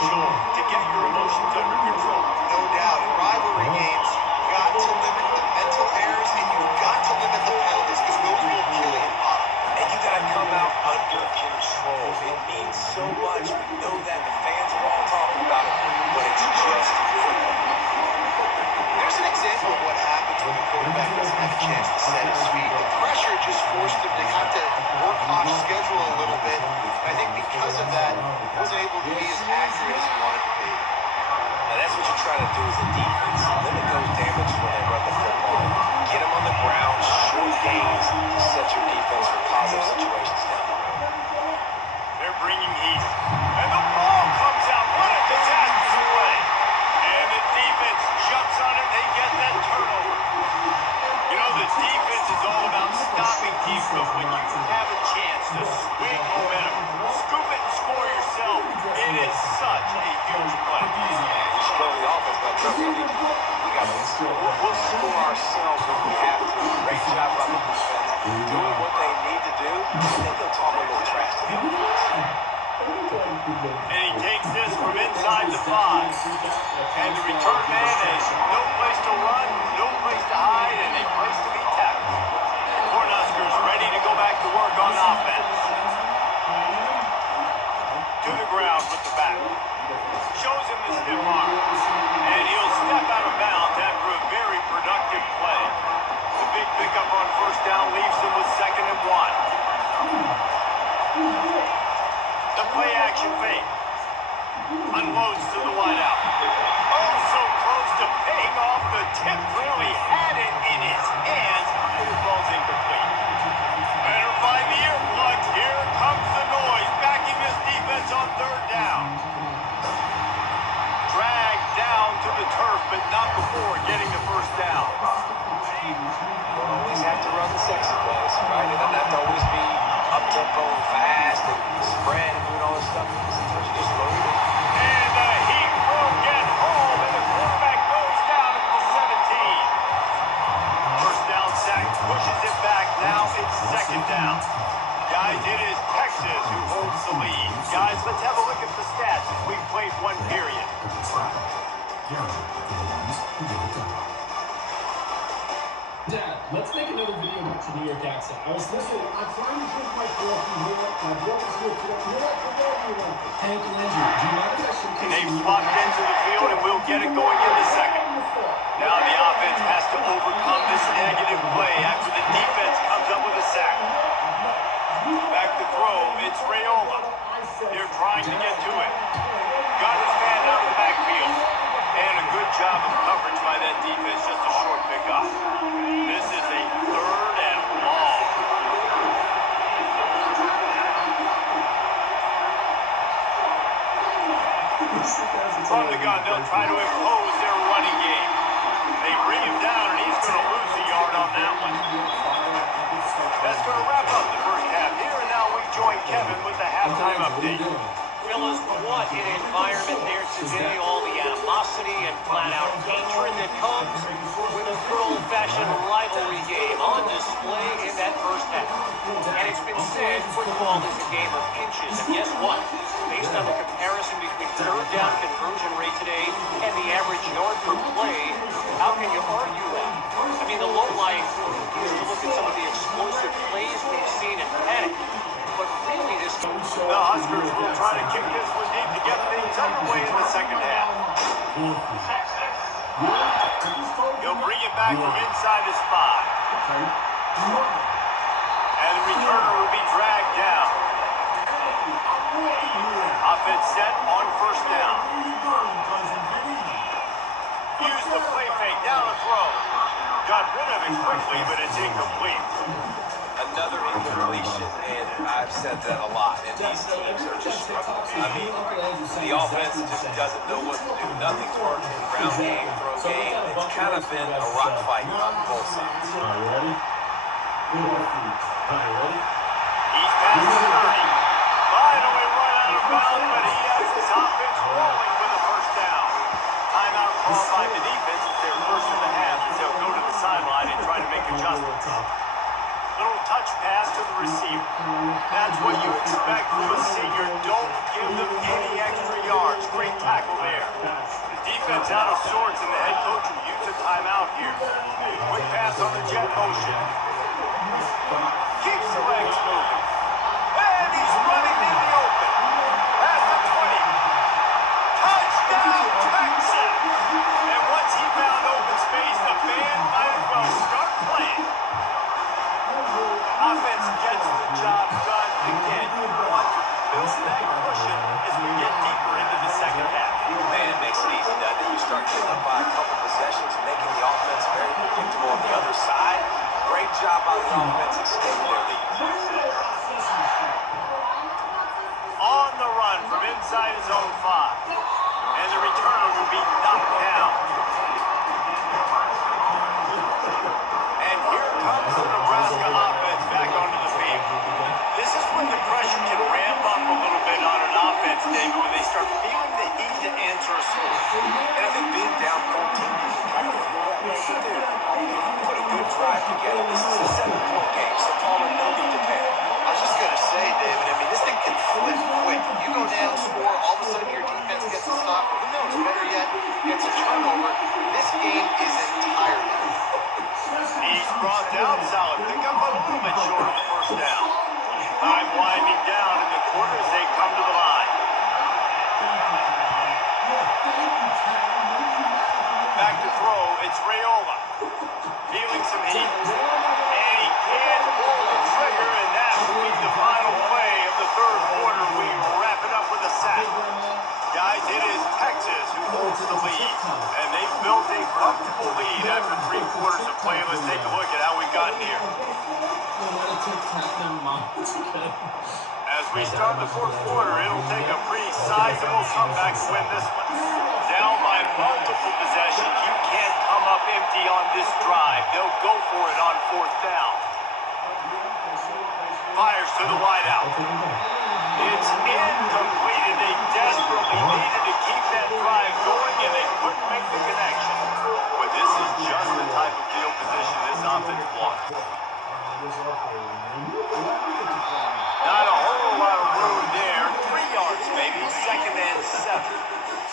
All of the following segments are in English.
crucial to get your emotions under control. No doubt. In rivalry games, you've got to limit the mental errors and you've got to limit the penalties because those will kill you. And you got to come out under control. It means so much. We know that the fans are all talking about it, but it's just There's an example of what happens when the quarterback doesn't have a chance to set his feet. The pressure just forced him to have to work off schedule a little bit. And I think because of that, he wasn't able to be as accurate as he wanted to be. Now that's what you're trying to do as a defense. Limit those damages when they run the football. Get them on the ground, short gains, set your defense for positive situations down the road. They're bringing heat. And the ball comes out. What a disastrous play. And the defense jumps on it. They get that turnover. You know, the defense is all about stopping teams, but when you have a chance to swing momentum, scoop it and score yourself, it is such a huge play. Yeah, you slow the offense, but trust me, we got this. We'll score ourselves if we have to. Great job by the defense, doing what they need to do. I think they'll talk a little trash to the offense. And he takes this from inside the 5. And the return man has no place to run, no place to hide, and a place to be tackled. Cornhuskers ready to go back to work on offense. To the ground with the back. Shows him the stiff arm. And he'll step out of bounds after a very productive play. The big pickup on first down leaves him with 2nd and 1. The play action fake. Unloads to the wideout. Oh, so close to paying off. The tip really had it in his hands. The ball's incomplete. Better find the earplugs. Here comes the noise. Backing this defense on 3rd down. Dragged down to the turf, but not before getting the first down. Don't always have to run the sexy plays, right? It doesn't have to always be up-tempo and fast and spread and doing all this stuff. Sometimes you just load it. And the heat will get home, and the quarterback goes down at the 17. First down sack, pushes it back. Now it's 2nd down. Guys, it is Texas who holds the lead. Guys, let's have a look at the stats as we've played 1 period. Dad, let's make another video about your New York accent. I was listening. I'm trying to drink my coffee here. My brother's here today. You're not forgetting me. Hey, Uncle Andrew, do you mind if I showcase you? They've slotted into the field, and we'll get it going in the 2nd. Now the offense has to overcome this negative play after the defense comes up with a sack. Back to throw, it's Rayola. They're trying to get to it. Got his man out of the backfield. And a good job of coverage by that defense, just a short pickup. This is a 3rd and long. From the gun, they'll try to impose their running game. They bring him down, and he's going to lose a yard on that one. That's going to wrap up the first half here, and now we join Kevin with the halftime update. Fellas, what an environment there today. All the animosity and flat-out hatred that comes with a good old-fashioned rivalry game on display in that first half. And it's been said football is a game of inches. And guess what? Based on the comparison between 3rd down conversion rate today and the average yard per play, how can you argue that? I mean, the low line used to look at some of the explosive plays we've seen in panic. But really, this... The Huskers will try to kick this one deep to get things underway in the 2nd half. He'll bring it back from inside his 5. And the returner will be dragged down. Offense set on first down. Use the play fake down the throw. Got rid of it quickly, but it's incomplete. Another incompletion, and I've said that a lot, and these teams are just struggling. I mean, the offense just doesn't know what to do. Nothing's working. Ground game, throw game. It's kind of been a rock fight on both sides. All right, ready? He's past the 30. Finally run out of bounds, but he has his offense rolling with a first down. Timeout called by the defense. It's their first of the half, as they'll go to the sideline and try to make adjustments. Little touch pass to the receiver. That's what you expect from a senior. Don't give them any extra yards. Great It's out of sorts, and the head coach will use a timeout here. Quick pass on the jet motion. Keeps the legs moving. And he's running in the open. Past the 20. Touchdown, Texas! And once he found open space, the band might as well start playing. Offense gets the job done again. You want to build that cushion as we get deeper into the second half. Man, it makes it easy, doesn't it? You start getting up by a couple possessions, making the offense very predictable on the other side. Great job by the offense extending their lead. On the run from inside his own 5. And the returner will be knocked down. And here comes the Nebraska offense back onto the field. This is when the pressure can ramp up a little bit on an offense, David, when they start feeling the heat to answer a score. And I think being down 14, you can kind of feel that way. Put a good drive together. This is a 7-point game, so Palmer, no need to panic. I was just going to say, David, I mean, this thing can flip quick. You go down, score, all of a sudden your defense gets a stop. Who knows, better yet, gets a turnover. This game is entirely. He's brought down solid. Pick up a little bit short of the first down. Time winding down in the quarter as they come to the line. Back to throw, it's Rayola. Feeling some heat. And he can't pull the trigger, and that will be the final play of the third quarter. We wrap it up with a sack. Guys, it is Texas who holds the lead. And they've built a comfortable lead after 3 quarters of play. Let's take a look at how we've gotten here. As we start the fourth quarter, it'll take a pretty sizable comeback to win this one. Down by multiple possessions, you can't come up empty on this drive. They'll go for it on 4th down. Fires to the wideout. It's incomplete, and they desperately needed to keep that drive going, and they couldn't make the connection. But this is just the type of field position this offense wants. Not a whole lot of room there. 3 yards, maybe. 2nd and 7.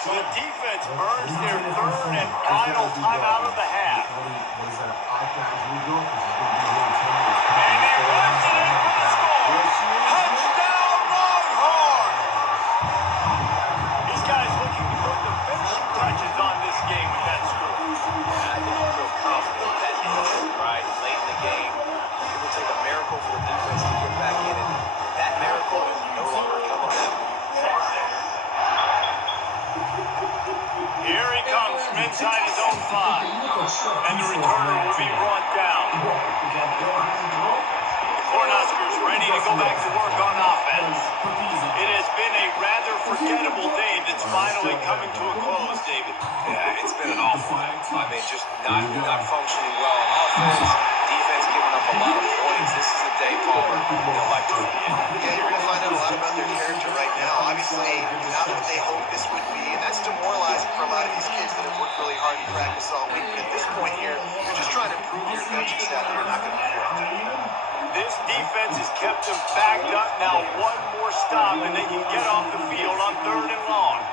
So the defense burns their 3rd and final timeout of the half. And he runs it in for the score. Touchdown, Longhorn! These guys looking to put the finishing touches on this game with that score. I think you feel confident in that decision, right? Late in the game, it will take a miracle for the defense to get back in it. That miracle is no longer coming that way. Here he comes from inside his own 5. And the returner will be brought down. The Cornhuskers ready to go back to work on offense. It has been a rather forgettable day that's finally coming to a close, David. Yeah, it's been an awful night. I mean, just not functioning well on offense. Defense giving up a lot of points. This is the day, Palmer, they'll like to forget. Yeah, you're going to find out a lot about their character right now. Obviously, not what they hoped this would be, and that's demoralizing for a lot of these kids that have worked really hard in practice all week. But at this point here, you're just trying to prove your coaching staff that you're not going to quit. This defense has kept them backed up. Now one more stop, and they can get off the field on 3rd and long.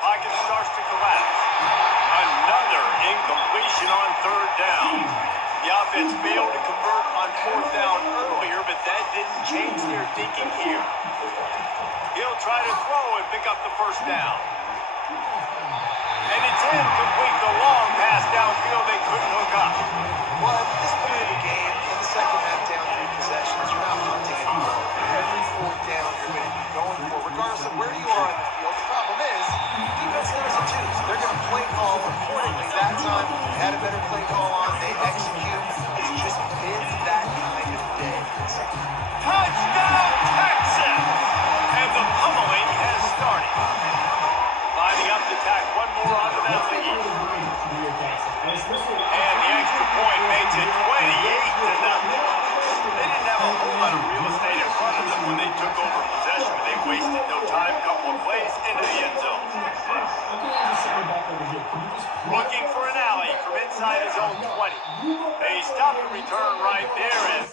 Pocket starts to collapse. Another incompletion on 3rd down. The offense failed to convert on 4th down earlier, but that didn't change their thinking here. He'll try to throw and pick up the 1st down. And it's incomplete. The long pass downfield, they couldn't hook up. Well, at this point of the game, in the second half, down 3 possessions, you're not hunting anymore. Every 4th down, you're going to be going for, regardless of where you are on the field. The problem is, defense knows it too. So they're going to play call accordingly. That time, they had a better play call on. They execute. It's just been that kind of day. Touchdown, Texas! And the pummeling has started. Lining up to tack one more onto that lead. And the extra point makes it 28-0. They didn't have a whole lot of real estate in front of them when they took over possession, but they wasted no time. Couple of plays into the end zone. Looking for an alley from inside his own 20. They stop the return right there. And